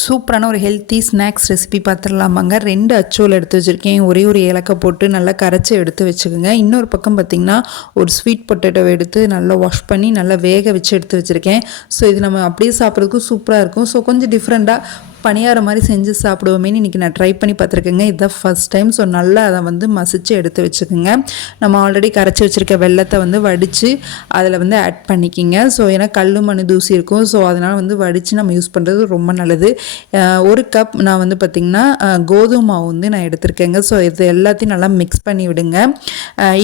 சூப்பரான ஒரு healthy snacks recipe பார்த்துடலாமாங்க. 2 அச்சோல் எடுத்து வச்சுருக்கேன். ஒரே ஒரு ஏலக்காய் போட்டு நல்லா கரைச்சி எடுத்து வச்சுக்கோங்க. இன்னொரு பக்கம் பார்த்திங்கன்னா ஒரு ஸ்வீட் பொட்டேட்டோவை எடுத்து நல்லா வாஷ் பண்ணி நல்லா வேக வச்சு எடுத்து வச்சுருக்கேன். ஸோ இது நம்ம அப்படியே சாப்பிட்றதுக்கும் சூப்பராக இருக்கும். ஸோ கொஞ்சம் டிஃப்ரெண்ட்டாக பணியாரம் மாதிரி செஞ்சு சாப்பிடுவோமேனு இன்றைக்கி நான் ட்ரை பண்ணி பார்த்துருக்கேங்க. இதுதான் ஃபஸ்ட் டைம். ஸோ நல்லா அதை வந்து மசிச்சு எடுத்து வச்சுக்கோங்க. நம்ம ஆல்ரெடி கரைச்சி வச்சுருக்க வெல்லத்தை வந்து வடித்து அதில் வந்து ஆட் பண்ணிக்கிங்க. ஸோ ஏன்னா கல் மண் தூசி இருக்கும். ஸோ அதனால் வந்து வடித்து நம்ம யூஸ் பண்ணுறது ரொம்ப நல்லது. 1 கப் நான் வந்து பார்த்திங்கன்னா கோதுமை மாவு வந்து நான் எடுத்திருக்கேங்க. ஸோ இது எல்லாத்தையும் நல்லா மிக்ஸ் பண்ணி விடுங்க.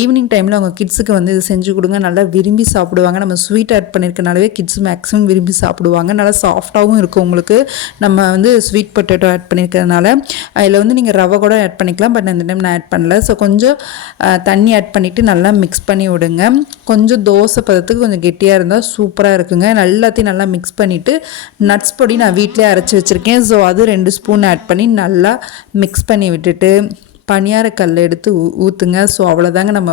ஈவினிங் டைமில் அவங்க கிட்ஸுக்கு வந்து இது செஞ்சு கொடுங்க. நல்லா விரும்பி சாப்பிடுவாங்க. நம்ம ஸ்வீட் ஆட் பண்ணியிருக்கனாலவே கிட்ஸ் மேக்ஸிமம் விரும்பி சாப்பிடுவாங்க. நல்லா சாஃப்டாகவும் இருக்கும் உங்களுக்கு. நம்ம வந்து ஸ்வீட் பொட்டேட்டோ ஆட் பண்ணியிருக்கிறதுனால அதில் வந்து நீங்கள் ரவை கூட ஆட் பண்ணிக்கலாம். பட் அந்த டைம் நான் ஆட் பண்ணல. ஸோ கொஞ்சம் தண்ணி ஆட் பண்ணிவிட்டு நல்லா மிக்ஸ் பண்ணி விடுங்க. கொஞ்சம் தோசை பதத்துக்கு கொஞ்சம் கெட்டியாக இருந்தால் சூப்பராக இருக்குங்க. எல்லாத்தையும் நல்லா மிக்ஸ் பண்ணிவிட்டு நட்ஸ் பொடி நான் வீட்டிலே அரைச்சி வச்சுருக்கேன். ஸோ அது 2 ஸ்பூன் ஆட் பண்ணி நல்லா மிக்ஸ் பண்ணி விட்டுட்டு பணியாரக்கல் எடுத்து ஊற்றுங்க. ஸோ அவ்வளோதாங்க, நம்ம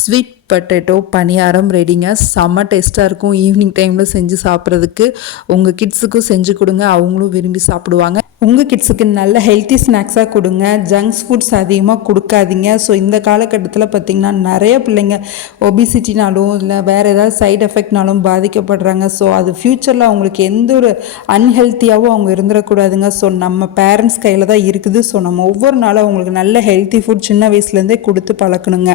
ஸ்வீட் பொட்டேட்டோ பணியாரம் ரெடிங்க. செம்ம டேஸ்ட்டாக இருக்கும். ஈவினிங் டைமில் செஞ்சு சாப்பிட்றதுக்கு உங்கள் கிட்ஸுக்கும் செஞ்சு கொடுங்க. அவங்களும் விரும்பி சாப்பிடுவாங்க. உங்கள் கிட்ஸுக்கு நல்ல ஹெல்த்தி ஸ்நாக்ஸாக கொடுங்க. ஜங்க்ஸ் ஃபுட்ஸ் அதிகமாக கொடுக்காதீங்க. ஸோ இந்த காலகட்டத்தில் பார்த்திங்கன்னா நிறைய பிள்ளைங்க ஒபிசிட்டினாலும் இல்லை வேறு ஏதாவது சைடு எஃபெக்ட்னாலும் பாதிக்கப்படுறாங்க. ஸோ அது ஃப்யூச்சரில் அவங்களுக்கு எந்த ஒரு அன்ஹெல்த்தியாகவும் அவங்க இருந்துடக்கூடாதுங்க. ஸோ நம்ம பேரண்ட்ஸ் கையில் தான் இருக்குது. ஸோ நம்ம ஒவ்வொரு நாளும் அவங்களுக்கு நல்ல ஹெல்த்தி ஃபுட் சின்ன வயசுலேருந்தே கொடுத்து பழக்கணுங்க.